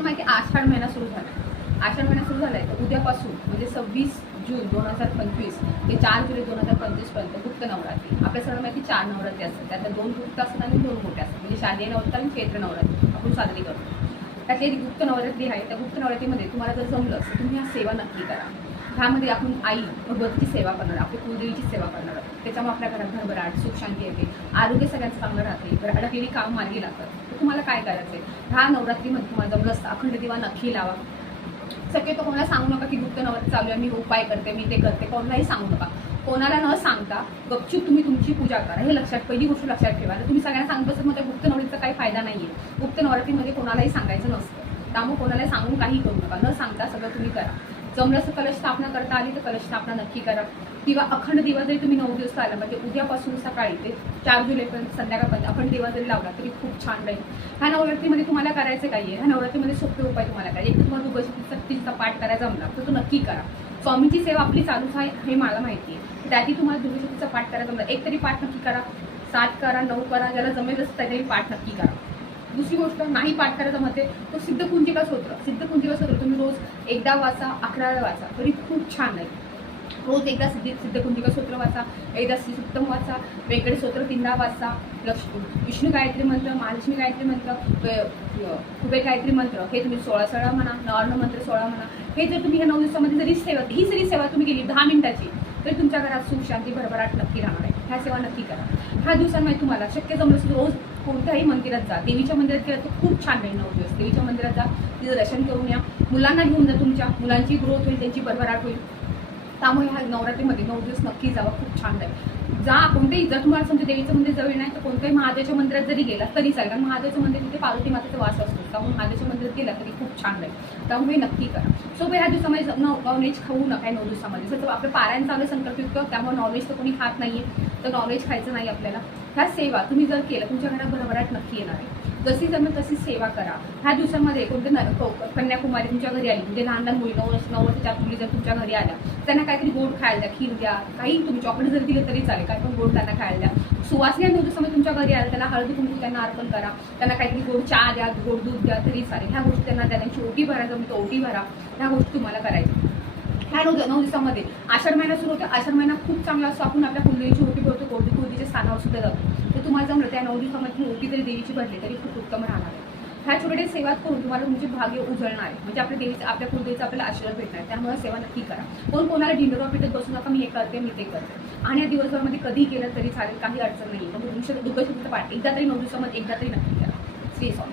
सर्वांना माहिती आषाढ महिना सुरू झाला. आषाढ महिना सुरू झालाय तर उद्यापासून म्हणजे 26 जून 2025 ते 4 जुलै 2025 पर्यंत गुप्त नवरात्री. आपल्या सर्वांना माहिती 4 नवरात्री असतात. त्यात 2 गुप्त असतात आणि 2 मोठे असतात. म्हणजे शालेय नवरात्री आणि चैत्र नवरात्री आपण साजरी करतो. त्यातली गुप्त नवरात्री आहे. त्या गुप्त नवरात्रीमध्ये तुम्हाला जर जमलं तर तुम्ही हा सेवा नक्की करा. ह्यामध्ये आपण आई भगवतीची सेवा करणार, आपली कुलदेवीची सेवा करणार. त्याच्यामुळे आपल्या घरात भरभराट, सुख शांती येते, आरोग्य सगळ्यांचं चांगलं राहते, अडकलेली काम मार्गी लागतात. तर तुम्हाला काय करायचं आहे, ह्या नवरात्रीमध्ये तुम्हाला जमलं असतं अखंड दिवा नक्की लावा. शक्यतो कोणाला सांगू नका की गुप्त नवरात्री चालू आहे, मी उपाय करते, मी ते करते, कोणालाही सांगू नका. कोणाला न सांगता गपचूप तुम्ही तुमची पूजा करा. हे लक्षात, पहिली गोष्ट लक्षात ठेवा. तुम्ही सगळ्यांना सांगत असत मग त्या गुप्त नवरात्रीचा काही फायदा नाहीये. गुप्त नवरात्रीमध्ये कोणालाही सांगायचं नसतं. त्यामुळे कोणालाही सांगून काही करू नका. न सांगता सगळं तुम्ही करा. जमलं तर कलश स्थापना करता आली तर कलश स्थापना नक्की करा. किंवा अखंड दिवा जरी तुम्ही 9 दिवस आला म्हणजे उद्यापासून सकाळी ते 4 जुलैपर्यंत संध्याकाळपर्यंत अखंड दिवा जरी लावला तरी खूप छान राहील. ह्या नवरात्रीमध्ये तुम्हाला करायचं काय आहे, ह्या नवरात्रीमध्ये सोपे उपाय तुम्हाला करायचे. एक तुम्हाला दुर्गाशक्तीचा पाठ करायचा जमला तर तो नक्की करा. स्वामींची सेवा आपली चालूच आहे हे मला माहिती आहे. त्याची तुम्हाला दुर्गाशक्तीचा पाठ करायचा जमला, एक तरी पाठ नक्की करा. 7 करा, 9 करा, ज्याला जमेल असं त्याच्याही पाठ नक्की करा. दुसरी गोष्ट, नाही पाठ करायचा मध्ये तो सिद्धकुंजिका स्तोत्र तुम्ही रोज एकदा वाचा, 11 वेळा वाचा तरी खूप छान आहे. रोज एकदा सिद्धकुंजिका स्तोत्र वाचा, एकदा श्रीसुक्तम वाचा, वेंकट स्तोत्र 3दा वाचा, विष्णू गायत्री मंत्र, महालक्ष्मी गायत्री मंत्र, कुबेर गायत्री मंत्र हे तुम्ही 16 म्हणा, नवर्ण मंत्र 16 म्हणा. हे जर तुम्ही ह्या 9 दिवसामध्ये जरी सेवा तुम्ही केली 10 मिनिटाची तर तुमच्या घरात सुख शांती भरभराट नक्की राहणार आहे. ह्या सेवा नक्की करा. ह्या दिवसांमध्ये तुम्हाला शक्य जमलं रोज कोणत्याही मंदिरात जा. देवीच्या मंदिरात गेला तर खूप छान राहील. 9 दिवस देवीच्या मंदिरात जा, तिचं दर्शन करून या. मुलांना घेऊन जा, तुमच्या मुलांची ग्रोथ होईल, त्यांची भरभराट होईल. त्यामुळे ह्या नवरात्रीमध्ये 9 दिवस नक्की जावा, खूप छान राहील. जा कोणतेही, जर तुम्हाला समजा देवीचं मंदिर जवळ नाही तर कोणत्याही महादेवच्या मंदिरात जरी गेला तरी चालेल. कारण महादेवचं मंदिर तिथे पार्वती मातेचा वास असतो. त्यामुळे महादेवच्या मंदिरात गेला तरी खूप छान राहील. त्यामुळे नक्की करा. सोबत ह्या दिवसामध्ये नॉनव्हेज खाऊ नका. 9 दिवसामध्ये जसं आपलं पारायण चालू संकल्पित, त्यामुळे नॉनव्हेज तर कोणी खात नाहीये, तर नॉनव्हेज खायचं नाही आपल्याला. ह्या सेवा तुम्ही जर केलं तुमच्या घरात भरभराट नक्की येणार आहे. जशी जमेल तशी सेवा करा. ह्या दिवसांमध्ये कोणते कन्याकुमारी तुमच्या घरी आली, म्हणजे लहान लहान मुली 9 वर्षाच्या मुली जर तुमच्या घरी आल्या, त्यांना काहीतरी गोड खायला द्या, खीर द्या, काही तुम्ही चॉकलेट जरी दिलं तरी चालेल, काय पण गोड त्यांना खायला द्या. सुवासिनी 9 दिवसामध्ये तुमच्या घरी आल्या, त्यांना हळदी कुंकू त्यांना अर्पण करा, त्यांना काहीतरी गोड चहा द्या, गोड दूध द्या तरी चालेल. ह्या गोष्टी त्यांना द्या. त्यांची ओटी भरा, जमली तर ओटी भरा. ह्या गोष्टी तुम्हाला करायच्या. ह्या 9 दिवसामध्ये आषाढ महिना सुरू होतो. आषाढ महिना खूप चांगला असतो. आपण आपल्या कुलदेवीची ओटी भरतो, कुलदेवीच्या स्थानावर सुद्धा जातो. तर तुम्हाला जमलं त्या 9 दिवसामध्ये ओटी जरी देवीची भरली तरी खूप उत्तम राहणार आहे. ह्या छोट्या सेवा करून तुम्हाला तुमचे भाग्य उजळणार आहे. म्हणजे आपल्या देवीचं, आपल्या कुलदेवीचा आपल्याला आशीर्वाद भेटणार. त्यामुळे सेवा नक्की करा. कोणाला ढिंडोरा पिटत बसू नका, मी हे करते, मी ते करते. आणि या दिवसभरामध्ये कधी केलं तरी चालेल, काही अडचण नाही. म्हणजे दुर्गाशक्तीचा पाठ एकदा तरी 9 दिवसामध्ये एकदा तरी नक्की करा. श्री स्वामी.